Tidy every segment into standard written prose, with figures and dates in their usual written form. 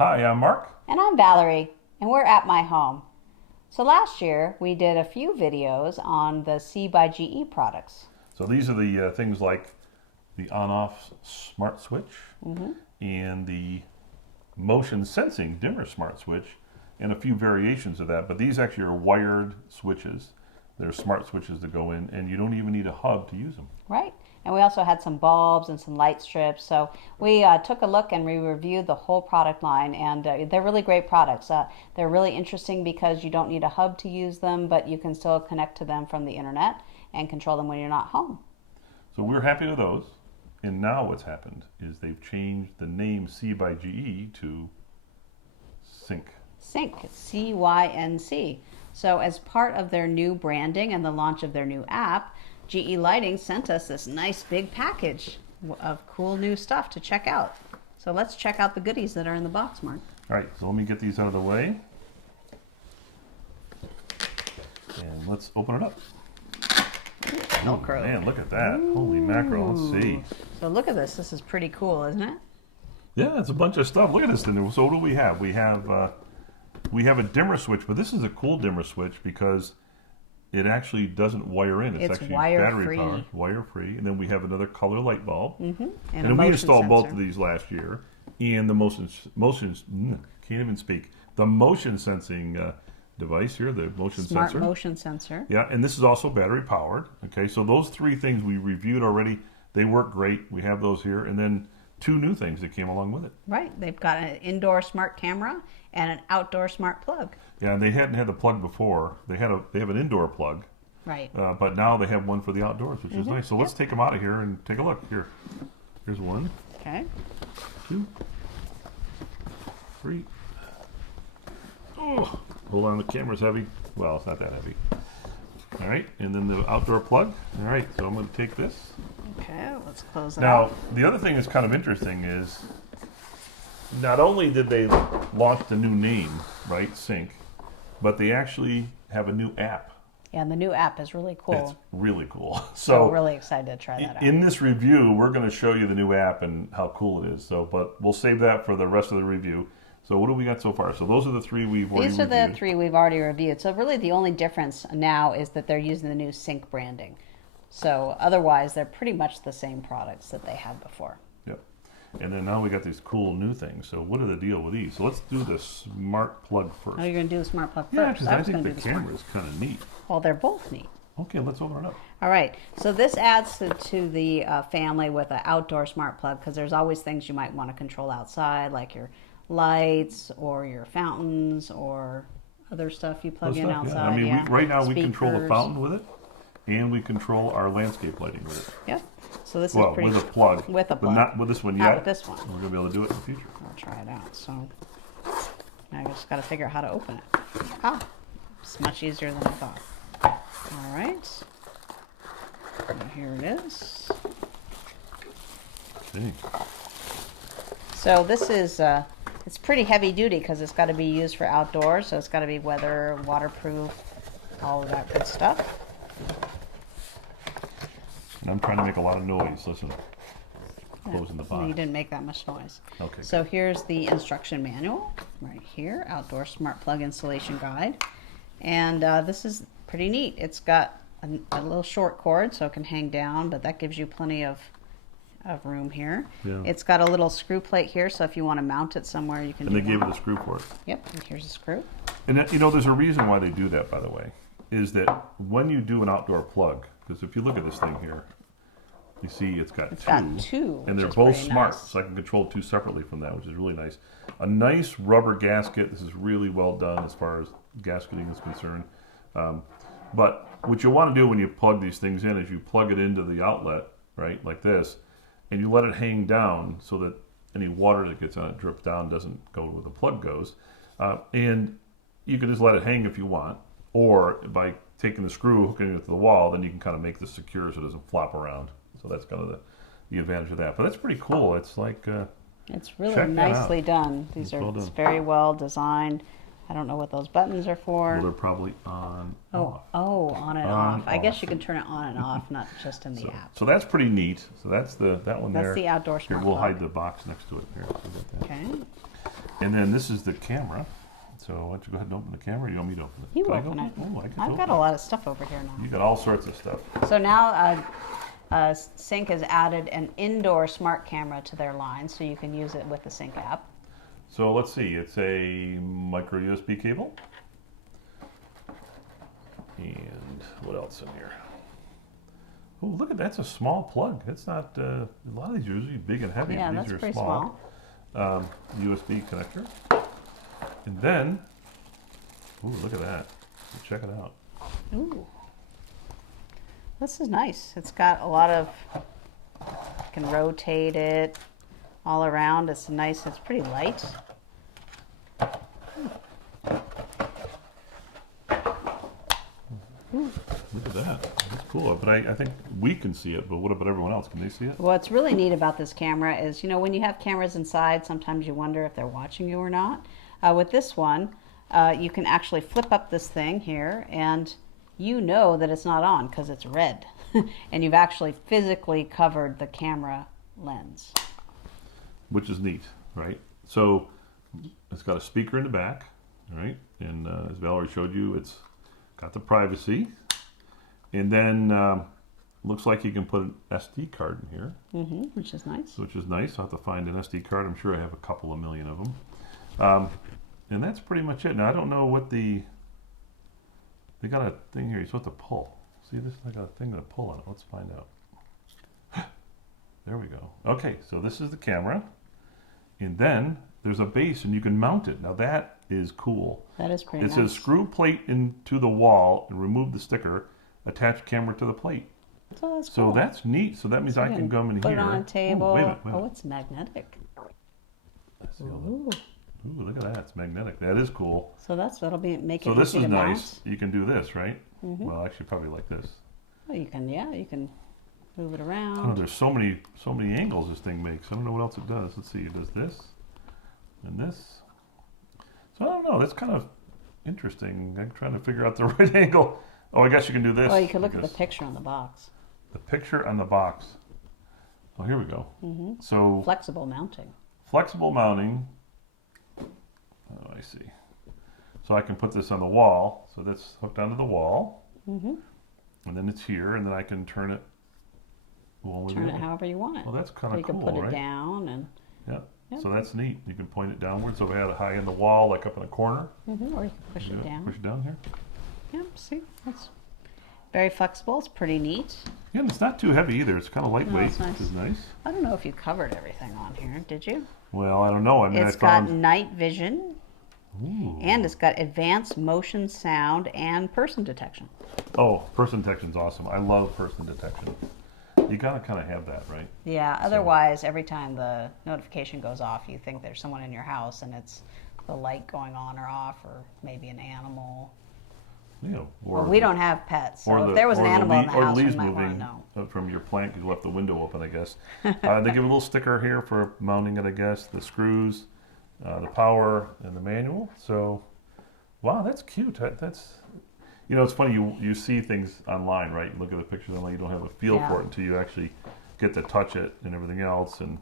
Hi, I'm Mark. And I'm Valerie, and we're at my home. So last year we did a few videos on the C by GE products. So these are the things like the on-off smart switch and the motion sensing dimmer smart switch and a few variations of that. But these actually are wired switches. They're smart switches that go in, and you don't even need a hub to use them. Right. And we also had some bulbs and some light strips. So we took a look and we reviewed the whole product line, and they're really great products. They're really interesting because you don't need a hub to use them, but you can still connect to them from the internet and control them when you're not home. So we're happy with those. And now what's happened is they've changed the name C by GE to Cync. Cync, C-Y-N-C. So as part of their new branding and the launch of their new app, GE Lighting sent us this nice big package of cool new stuff to check out. So let's check out the goodies that are in the box, Mark. All right, so let me get these out of the way. And let's open it up. Velcro. Man, look at that. Ooh. Holy mackerel, let's see. So look at this. This is pretty cool, isn't it? Yeah, it's a bunch of stuff. Look at this. So what do we have? We have a dimmer switch, but this is a cool dimmer switch because it actually doesn't wire in. It's actually battery powered, wire free. And then we have another color light bulb. And then we installed both of these last year. And the can't even speak. The motion sensing device here, the motion sensor. Smart motion sensor. Yeah, and this is also battery powered. Okay, so those three things we reviewed already. They work great. We have those here. And then two new things that came along with it. Right. They've got an indoor smart camera and an outdoor smart plug. Yeah, and they hadn't had the plug before. They have an indoor plug. Right. But now they have one for the outdoors, which is nice. So let's take them out of here and take a look. Here's one. Okay. 2, 3. Oh, hold on, the camera's heavy. Well, it's not that heavy. All right, and then the outdoor plug. All right, so I'm going to take this. Okay, let's close it Now, out. the other thing that's kind of interesting is not only did they launch the new name, right, Cync, but they actually have a new app. Yeah, and the new app is really cool. It's really cool. So we're really excited to try that out. In this review, we're going to show you the new app and how cool it is. So, but we'll save that for the rest of the review. So what do we got so far? So those are the three we've already reviewed. These are the three we've already reviewed. So really the only difference now is that they're using the new Cync branding. So otherwise, they're pretty much the same products that they had before. Yep. And then now we got these cool new things. So what are the deal with these? So let's do the smart plug first. Oh, you're going to do the smart plug Yeah, first. because I think the camera is kind of neat. Well, they're both neat. Okay, let's open it up. All right, so this adds to the family with an outdoor smart plug, because there's always things you might want to control outside, like your lights or your fountains or other stuff you plug in outside. Yeah. I mean, right now we control the Speakers. fountain with it, and we control our landscape lighting with it. Yep. So this Well, is pretty with a plug. With a But plug. not with this one yet. Not with this one. We're going to be able to do it in the future. I'll try it out. So I just got to figure out how to open it. Ah, it's much easier than I thought. All right. So here it is. Okay. So this is it's pretty heavy duty because it's got to be used for outdoors. So it's got to be weather, waterproof, all of that good stuff. And I'm trying to make a lot of noise. Listen. Closing the box. You didn't make that much noise. Okay. So here's the instruction manual right here, outdoor smart plug installation guide. And this is pretty neat. It's got a little short cord so it can hang down, but that gives you plenty of room here. Yeah. It's got a little screw plate here, so if you want to mount it somewhere, you can And do they gave that. it a screw for it. Yep, and here's a screw. And that, there's a reason why they do that, by the way, is that when you do an outdoor plug, because if you look at this thing here, you see it's got two, and they're both smart, nice. so I can control two separately from that, which is really nice. A nice rubber gasket. This is really well done as far as gasketing is concerned. But what you want to do when you plug these things in is you plug it into the outlet, right, like this, and you let it hang down so that any water that gets on it drip down doesn't go where the plug goes. And you can just let it hang if you want, or by taking the screw, hooking it to the wall, then you can kind of make this secure so it doesn't flop around. So that's kind of the advantage of that. But that's pretty cool. It's like it's really nicely done. These are very well designed. I don't know what those buttons are for. Well, they're probably on, off. Oh, on and off. I guess you can turn it on and off, not just in the app. So that's pretty neat. So that's that one there. That's the outdoor smart Here, we'll plug. hide the box next to it. Here, so Okay. And then this is the camera. So why don't you go ahead and open the camera? Or you want me to open it? You Can I open go? it. Oh, I get to I've open got a lot of stuff over here now. You got all sorts of stuff. So now Cync has added an indoor smart camera to their line, so you can use it with the Cync app. So let's see. It's a micro USB cable. And what else in here? Oh, look at that's a small plug. It's not. A lot of these are usually big and heavy. Yeah, These that's are pretty small. USB connector. And then, ooh, look at that. Check it out. Ooh. This is nice. It's got a lot of, you can rotate it all around. It's nice. It's pretty light. Look at that. That's cool. But I think we can see it, but what about everyone else? Can they see it? What's really neat about this camera is, you know, when you have cameras inside, sometimes you wonder if they're watching you or not. With this one, you can actually flip up this thing here, and you know that it's not on because it's red. And you've actually physically covered the camera lens. Which is neat, right? So it's got a speaker in the back, right? And as Valerie showed you, it's got the privacy. And then looks like you can put an SD card in here. Which is nice. Which is nice. I'll have to find an SD card. I'm sure I have a couple of million of them. And that's pretty much it. Now, I don't know what they got a thing here you're supposed to pull. See this? I got a thing to pull on it. Let's find out. There we go. Okay, so this is the camera. And then there's a base and you can mount it. Now that is cool. That is pretty nice. It says screw plate into the wall and remove the sticker. Attach camera to the plate. So that's cool. So that's neat. So that means I can come in put here. Put it on a table. Ooh, wait a minute. Oh, it's magnetic. Ooh, look at that. It's magnetic. That is cool. So that'll make it So this easy is to nice. mount. You can do this, right? Well, actually, probably like this. Well, you can move it around. Oh, there's so many angles this thing makes. I don't know what else it does. Let's see. It does this and this. So I don't know. That's kind of interesting. I'm trying to figure out the right angle. Oh, I guess you can do this. Well, you could look at the picture on the box. The picture on the box. Oh, here we go. So flexible mounting. Flexible mounting. Oh, I see. So I can put this on the wall. So that's hooked onto the wall. And then it's here, and then I can turn it. Turn it however you want it. Well, that's kind of cool, cool, you can put right? it down and. Yeah. So that's neat. You can point it downward. So we had it high in the wall, like up in the corner. Or you can push it down. Push it down here. Yep. See, that's very flexible. It's pretty neat. Yeah, and it's not too heavy either. It's kind of lightweight, nice. which is nice. I don't know if you covered everything on here. Did you? Well, I don't know. I mean, it's got night vision. And it's got advanced motion, sound, and person detection. Oh, person detection is awesome. I love person detection. You gotta kind of have that, right? Yeah. Otherwise, every time the notification goes off, you think there's someone in your house, and it's the light going on or off, or maybe an animal. Yeah. Well, we don't have pets, so if there was an animal in the house, we might want to know. From your plant, you left the window open, I guess. They give a little sticker here for mounting it, I guess. The screws, the power, and the manual. So, wow, that's cute. That's, you know, it's funny. You see things online, right? You look at the pictures online, you don't have a feel for it until you actually get to touch it and everything else, and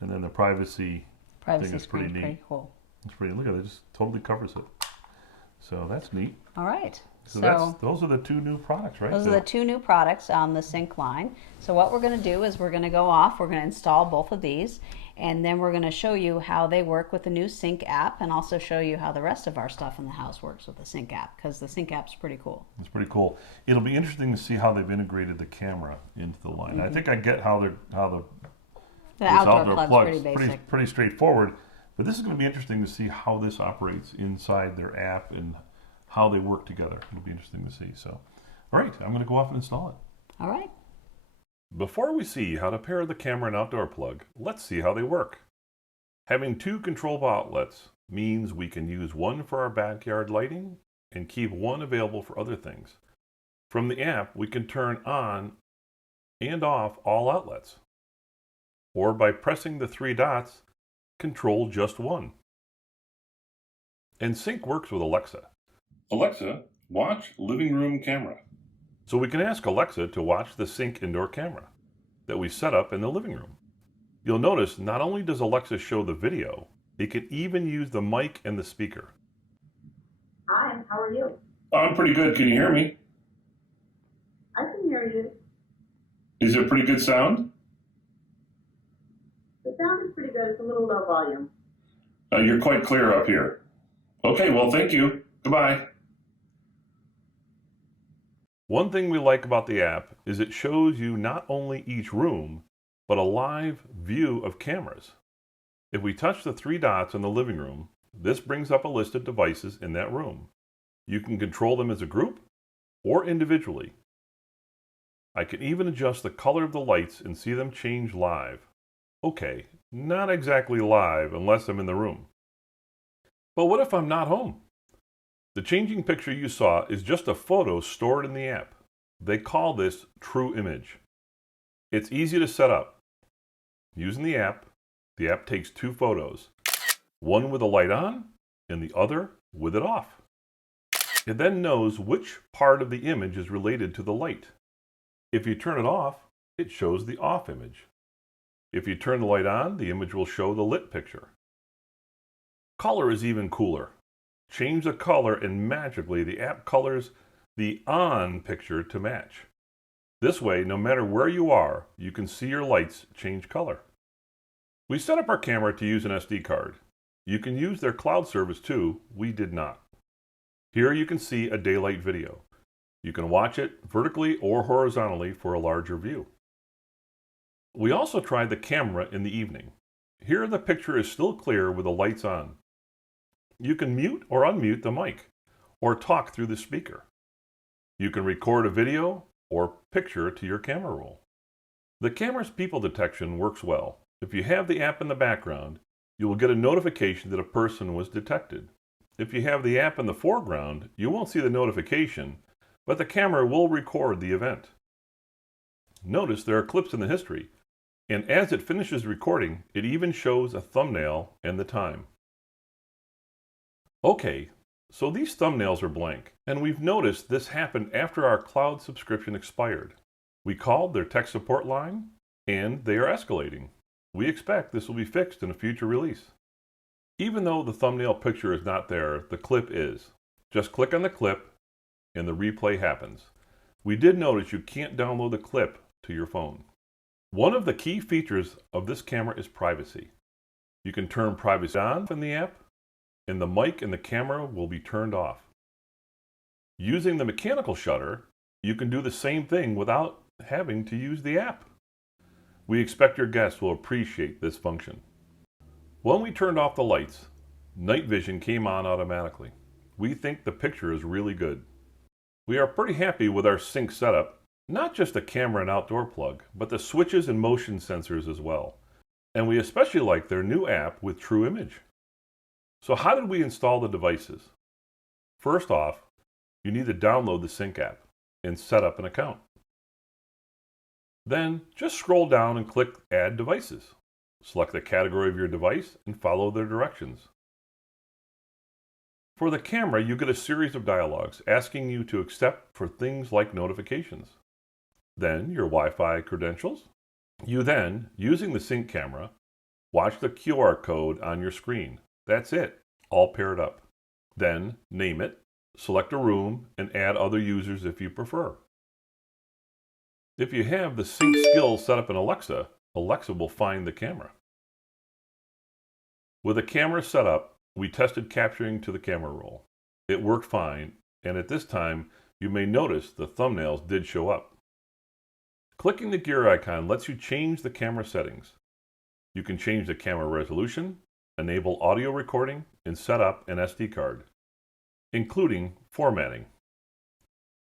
then the privacy thing is pretty neat. Pretty cool. It's pretty. Look at it; just totally covers it. So that's neat. All right. So those are the two new products, right? Those are the two new products on the Cync line. So what we're going to do is we're going to go off, we're going to install both of these, and then we're going to show you how they work with the new Cync app, and also show you how the rest of our stuff in the house works with the Cync app, because the Cync app's pretty cool. It's pretty cool. It'll be interesting to see how they've integrated the camera into the line. I think I get how the outdoor plug's pretty basic. Pretty straightforward. But this is going to be interesting to see how this operates inside their app and how they work together. It'll be interesting to see. So, all right, I'm going to go off and install it. All right. Before we see how to pair the camera and outdoor plug, let's see how they work. Having two control outlets means we can use one for our backyard lighting and keep one available for other things. From the app, we can turn on and off all outlets. Or by pressing the three dots, control just one. And Cync works with Alexa. Alexa, watch living room camera. So we can ask Alexa to watch the Cync indoor camera that we set up in the living room. You'll notice not only does Alexa show the video, It can even use the mic and the speaker. Hi, how are you? I'm pretty good. Can you hear me? I can hear you. Is it pretty good sound? The sound is pretty good. It's a little low volume. You're quite clear up here. Okay, well, thank you. Goodbye. One thing we like about the app is it shows you not only each room, but a live view of cameras. If we touch the three dots in the living room, this brings up a list of devices in that room. You can control them as a group or individually. I can even adjust the color of the lights and see them change live. Okay, not exactly live unless I'm in the room. But what if I'm not home? The changing picture you saw is just a photo stored in the app. They call this TrueImage. It's easy to set up. Using the app takes two photos, one with the light on and the other with it off. It then knows which part of the image is related to the light. If you turn it off, it shows the off image. If you turn the light on, the image will show the lit picture. Color is even cooler. Change the color and magically the app colors the on picture to match. This way, no matter where you are, you can see your lights change color. We set up our camera to use an SD card. You can use their cloud service too. We did not. Here you can see a daylight video. You can watch it vertically or horizontally for a larger view. We also tried the camera in the evening. Here the picture is still clear with the lights on. You can mute or unmute the mic or talk through the speaker. You can record a video or picture to your camera roll. The camera's people detection works well. If you have the app in the background, you will get a notification that a person was detected. If you have the app in the foreground, you won't see the notification, but the camera will record the event. Notice there are clips in the history, and as it finishes recording, it even shows a thumbnail and the time. Okay, so these thumbnails are blank, and we've noticed this happened after our cloud subscription expired. We called their tech support line, and they are escalating. We expect this will be fixed in a future release. Even though the thumbnail picture is not there, the clip is. Just click on the clip, and the replay happens. We did notice you can't download the clip to your phone. One of the key features of this camera is privacy. You can turn privacy on in the app, and the mic and the camera will be turned off. Using the mechanical shutter, you can do the same thing without having to use the app. We expect your guests will appreciate this function. When we turned off the lights, night vision came on automatically. We think the picture is really good. We are pretty happy with our Cync setup, not just the camera and outdoor plug, but the switches and motion sensors as well. And we especially like their new app with TrueImage. So how did we install the devices? First off, you need to download the Cync app and set up an account. Then just scroll down and click Add Devices. Select the category of your device and follow their directions. For the camera, you get a series of dialogues asking you to accept for things like notifications. Then your Wi-Fi credentials. You then, using the Cync camera, watch the QR code on your screen. That's it, all paired up. Then name it, select a room, and add other users if you prefer. If you have the Cync skill set up in Alexa, Alexa will find the camera. With the camera set up, we tested capturing to the camera roll. It worked fine, and at this time, you may notice the thumbnails did show up. Clicking the gear icon lets you change the camera settings. You can change the camera resolution, enable audio recording, and set up an SD card, including formatting.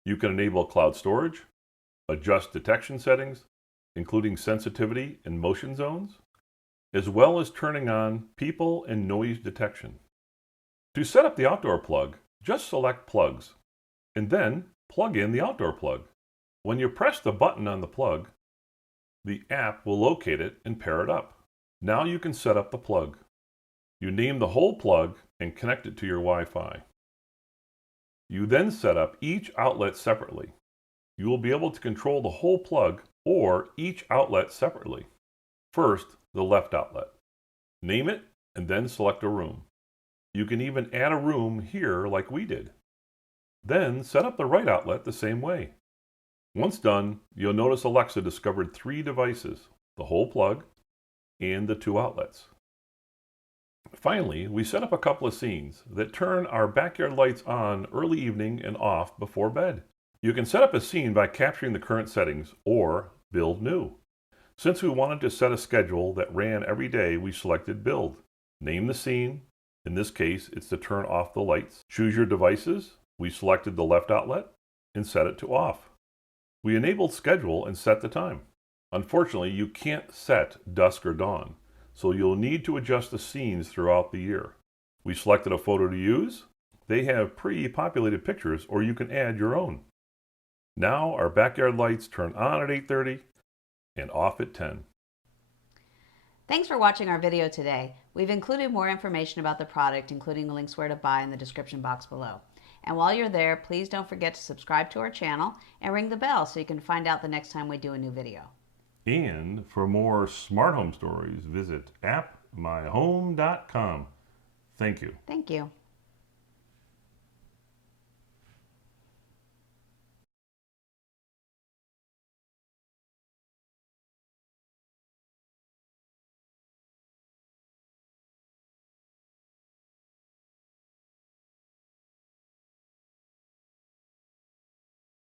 You can enable cloud storage, adjust detection settings, including sensitivity and motion zones, as well as turning on people and noise detection. To set up the outdoor plug, just select Plugs, and then plug in the outdoor plug. When you press the button on the plug, the app will locate it and pair it up. Now you can set up the plug. You name the whole plug and connect it to your Wi-Fi. You then set up each outlet separately. You will be able to control the whole plug or each outlet separately. First, the left outlet. Name it and then select a room. You can even add a room here like we did. Then set up the right outlet the same way. Once done, you'll notice Alexa discovered 3 devices, the whole plug and the 2 outlets. Finally, we set up a couple of scenes that turn our backyard lights on early evening and off before bed. You can set up a scene by capturing the current settings or build new. Since we wanted to set a schedule that ran every day, we selected build. Name the scene. In this case, it's to turn off the lights. Choose your devices. We selected the left outlet and set it to off. We enabled schedule and set the time. Unfortunately, you can't set dusk or dawn, so you'll need to adjust the scenes throughout the year. We selected a photo to use. They have pre-populated pictures, or you can add your own. Now our backyard lights turn on at 8:30 and off at 10. Thanks for watching our video today. We've included more information about the product, including the links where to buy in the description box below. And while you're there, please don't forget to subscribe to our channel and ring the bell so you can find out the next time we do a new video. And for more smart home stories, visit appmyhome.com. Thank you. Thank you.